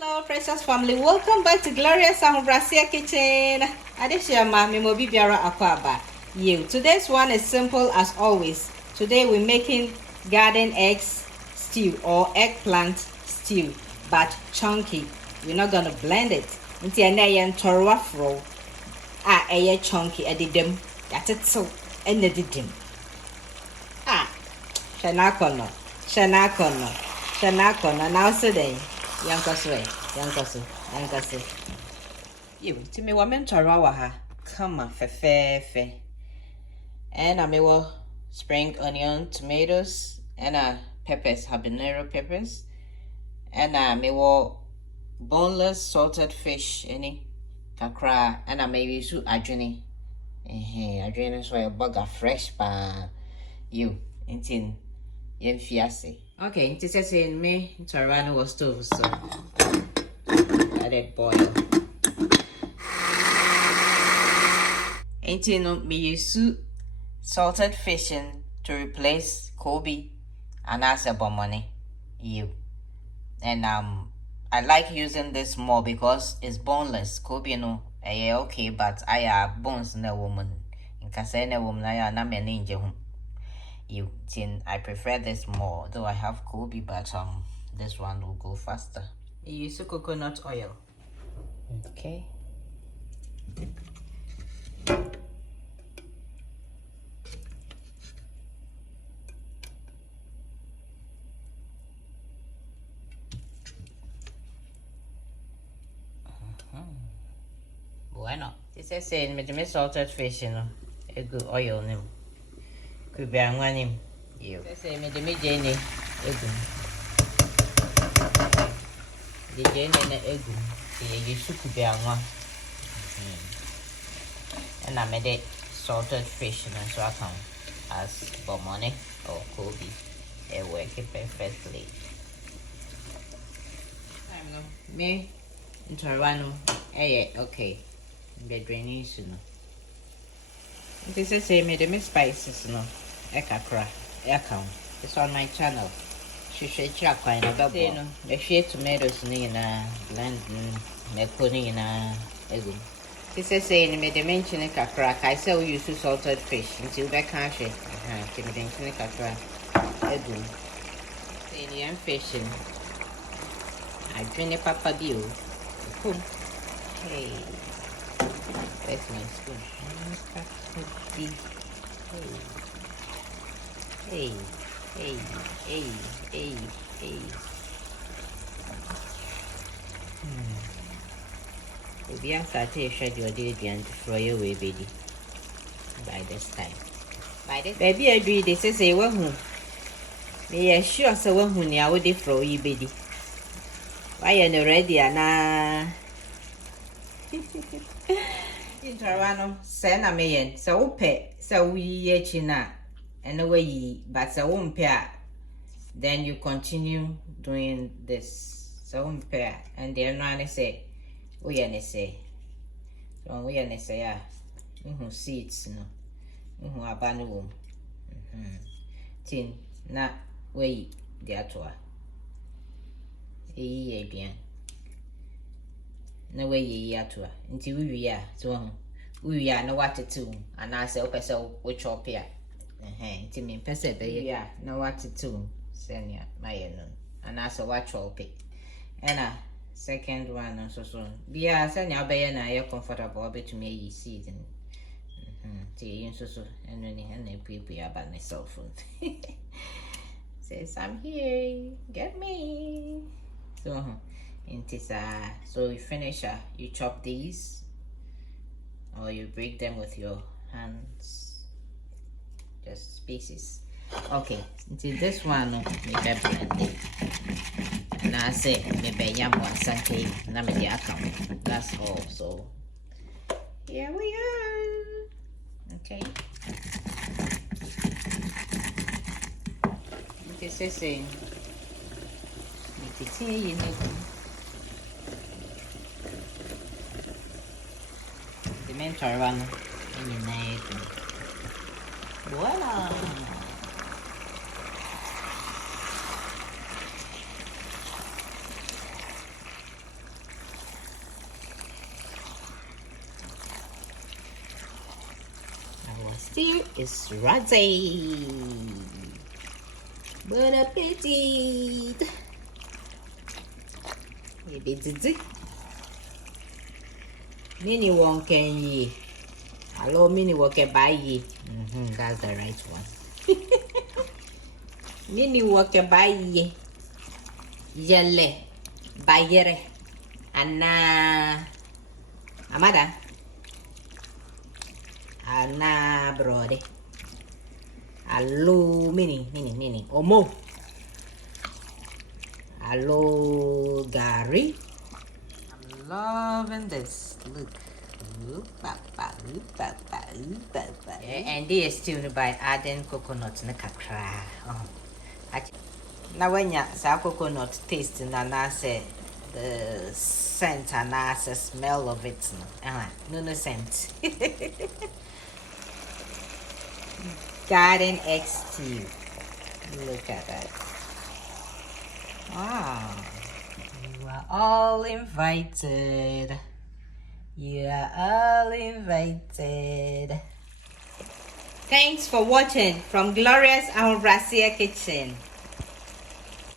Hello, precious family. Welcome back to Glorious Ahobrasia Kitchen. Adeshama Mimobi Biara Akwaba. Today's one is simple as always. Today we're making garden eggs stew or eggplant stew, but chunky. We're not gonna blend it. Until I torwa fro. Chunky. I did them. That's it. So and I did them. Shanakono. Now today. Yankoso. You, to me, woman Tarawa, come on, fe. And I may spring onion, tomatoes, and peppers, habanero peppers, and I may boneless salted fish, any kakra, and I may use adrene. Adrene is why a bugger fresh pa you, intin, yen fiase. Okay, this is in me, Tarano was stove, so let it boil. Ain't me use salted fish to replace Kobe and as a money. You. And I like using this more because it's boneless. Kobe okay, but I have bones in a woman. In Casena woman, I am not an you tin I prefer this more, though I have Kobe, but this one will go faster. You use coconut oil. Okay. Bueno. This is saying me salted fish, a good oil name. Could be one him. You say me the Jenny egg. The Jenny and the egg. You should be one. And I made it salted fish and so I can as bomone or Kobe. They work it perfectly. Me in Toronto. Okay. The drainage, This is say me the spices, Ekakra, it's on my channel. She check quite a bit. The shea tomatoes in a blend, macaroni in a egg. This is saying me dimension a crack. I sell you to salted fish until back country. Dimension a crack. Egg. Indian fishing. I drink a papa deal. Hey, that's my spoon. Hey. If you start to shred your day and throw away, baby. By this time. Baby, I agree. This is a one. May I sure so one who near would throw you, baby. Why are you ready, Anna? In Toronto, send a million. So pay, so we china. And away, but so won't pair. Then you continue doing this. So won't pair. And they're not say, we are say. So we are say, seats, no. Abanu. Tin, not way, the tour. Bien. No way ye atua until we are so we are no what to do, and I say, okay, so which up here. To me, person, yeah, no what to do, senior, my and I say, watch all pick. And second one, and so soon. Yeah, senior, bay and I are comfortable, but to me, you see them. Tea, so, and then people about my cell phone. Says, I'm here, get me. So, so you finish, you chop these, or you break them with your hands, just pieces. Okay, until this one, maybe blend it. And I say, maybe yam one sanke, namedi account. That's all. So, here we are. Okay. This is saying, you know. Mentor one in your neck. Voila! stew is ready. Bon appetit. Mini one can ye. Hello, mini walk by ye. That's the right one. Mini walk by ye. Yelle. Bayere. Anna. Amada. Anna brody. Hello, mini. Omo. Hello, Gary. I'm loving this. Look. And this is still by adding coconut in the kakra. Now when you say coconut taste and I say the scent and I say smell of it. No scent. Garden egg stew. Look at that. Wow. You are all invited. You are all invited. Thanks for watching from Glorious Amazinkitchen.